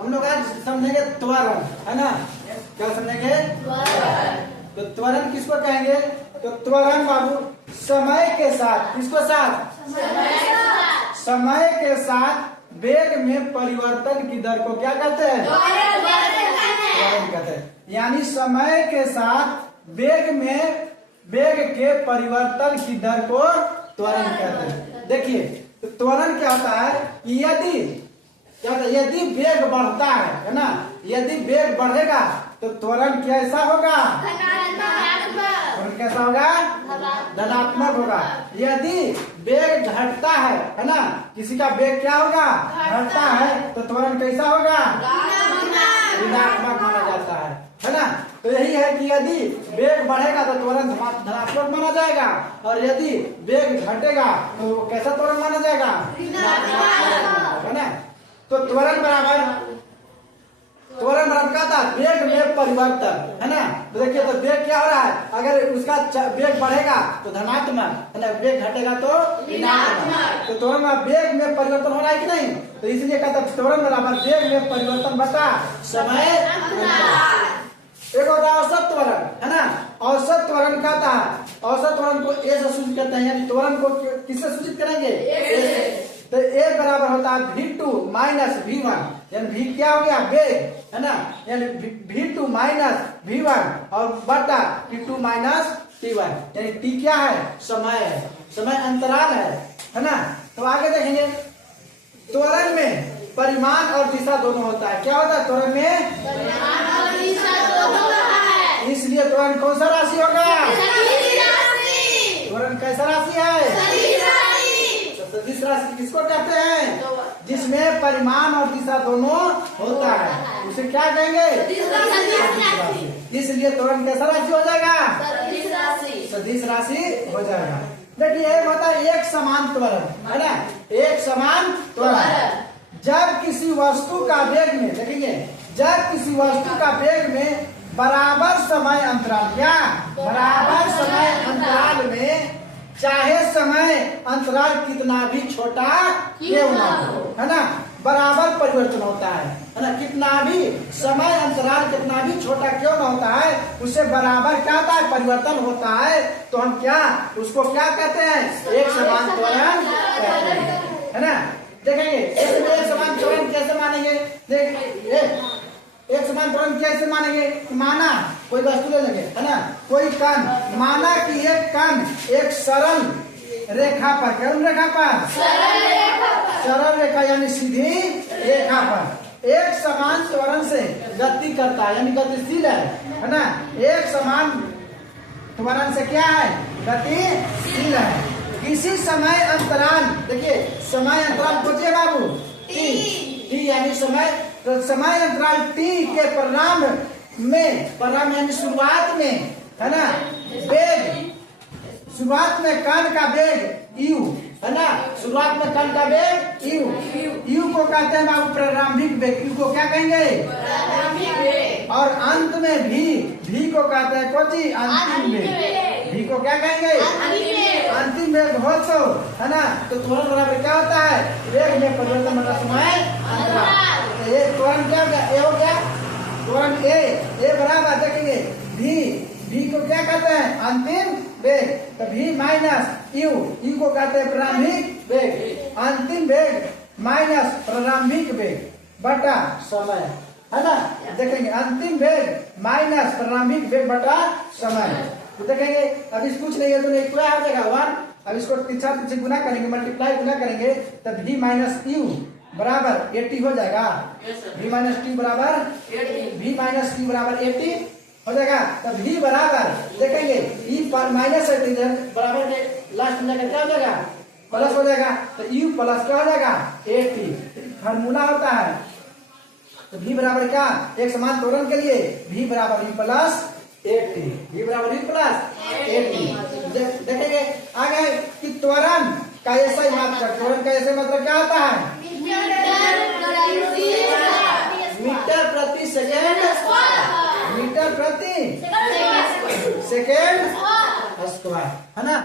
हम लोग आज समझेंगे त्वरण, है ना। क्या समझेंगे? तो त्वरण किसको कहेंगे? तो त्वरण बाबू समय के साथ, किसको साथ? समय के साथ वेग में परिवर्तन की दर को क्या कहते हैं? त्वरण कहते हैं। यानी समय के साथ वेग के परिवर्तन की दर को त्वरण कहते हैं। देखिए, तो त्वरण क्या होता है? यदि वेग बढ़ता है ना, यदि वेग बढ़ेगा तो त्वरण कैसा होगा? त्वरण कैसा होगा? धनात्मक होगा। यदि वेग घटता है ना, किसी का वेग क्या होगा? घटता है, तो त्वरण कैसा होगा? ऋणात्मक माना जाता है ना। तो यही है कि यदि वेग बढ़ेगा तो त्वरण धनात्मक माना जाएगा, और यदि वेग घटेगा तो कैसा त्वरण माना जाएगा? है ना। तो त्वरण बराबर क्या था? वेग में परिवर्तन, है ना। तो देखिए, तो वेग क्या हो रहा है? अगर उसका वेग बढ़ेगा तो धनात्मक, है ना, वेग घटेगा तो ऋणात्मक। तो त्वरण में वेग में परिवर्तन हो रहा है कि नहीं? तो इसलिए कहता है त्वरण बराबर वेग में परिवर्तन बटा समय। एक होता है औसत त्वरण, है ना। औसत त्वरण कहता है, औसत त्वरण को ए से सूचित करते हैं, यानी त्वरण को किससे सूचित करेंगे? ए से। तो ए बराबर होता है V2 माइनस V1, यानी V क्या हो गया? वेग, है ना, यानी V2 माइनस V1 और बटा T2 माइनस T1, यानी T क्या है? समय है, समय अंतराल है ना। तो आगे देखेंगे, त्वरण में परिमाण और दिशा दोनों होता है। क्या होता है त्वरण में? परिमाण और दिशा दोनों है। इसलिए त्वरण कौन सा राशि होगा? त्वरण कैसा राशि है? सदिश राशि किसको कहते हैं? जिसमें परिमाण और दिशा दोनों होता है, उसे क्या कहेंगे? इसलिए त्वरण कैसा राशि हो जाएगा? सदिश राशि हो जाएगा। देखिए, एक होता है एक समान त्वरण, है ना। एक समान त्वरण जब किसी वस्तु का वेग में, देखेंगे, जब किसी वस्तु का वेग में बराबर समय अंतराल, क्या बराबर समय अंतराल में, चाहे समय अंतराल कितना भी छोटा क्यों ना हो, है ना, बराबर परिवर्तन होता है ना। कितना भी समय अंतराल कितना भी छोटा क्यों ना होता है, उससे बराबर क्या होता है? परिवर्तन होता है। तो हम क्या उसको क्या कहते हैं? एक समान त्वरण कहते हैं, है ना। देखेंगे, एक समान त्वरण कैसे मानेंगे? एक समान त्वरण कैसे मानेंगे? माना कोई वस्तु ले लेंगे, है ना, कोई कण, माना कि एक कण एक सरल रेखा पर, कौन रेखा पर? सरल रेखा, यानी सीधी रेखा पर एक समान त्वरण से गति करता है, यानी गतिशील है ना। एक समान त्वरण से क्या है? गतिशील है। किसी समय अंतराल, देखिए समय अंतराल खोजिए बाबू, टी, यानी समय, तो समय अंतराल T के परिणाम यानी शुरुआत में, है ना, वेग, शुरुआत में कण का वेग U, है ना, शुरुआत में कण का वेग U को कहते हैं बाबू प्रारंभिक वेग। U को क्या कहेंगे? प्रारंभिक वेग। और अंत में V को कहते हैं कोची? अंतिम वेग। V को क्या कहेंगे? अंतिम वेग हो तो, है ना। तो त्वरण बराबर क्या होता है? वेग में परिवर्तन बटा समय अंतराल। ये त्वरण क्या होगा? ए हो गया त्वरण ए बराबर, देखेंगे V को क्या कहते हैं? अंतिम वेग। तो V माइनस U को कहते हैं प्रारंभिक वेग। अंतिम वेग माइनस प्रारंभिक वेग बटा समय, है ना। देखेंगे अंतिम वेग माइनस प्रारंभिक वेग बटा समय। तो देखेंगे, अब इस कुछ नहीं है तो क्या आ जाएगा? 1। अब इसको पीछे गुना करेंगे, मल्टीप्लाई गुना करेंगे, तब V माइनस U बराबर 80 हो जाएगा। V माइनस T बराबर 80 हो जाएगा। तब V बराबर, देखेंगे E पर माइनस बराबर में लास्ट में क्या हो जाएगा? प्लस हो जाएगा। तो U प्लस क्या हो जाएगा? 80 फार्मूला होता है। तो V बराबर क्या? एक समान त्वरण के लिए V बराबर U प्लस 80, V बराबर U प्लस 80। देखेंगे आगे कि त्वरण का ऐसा ही मात्रक, त्वरण का ऐसे मात्रक क्या होता है? मीटर प्रति सेकेंड, मीटर प्रति सेकेंड स्क्वायर, है ना।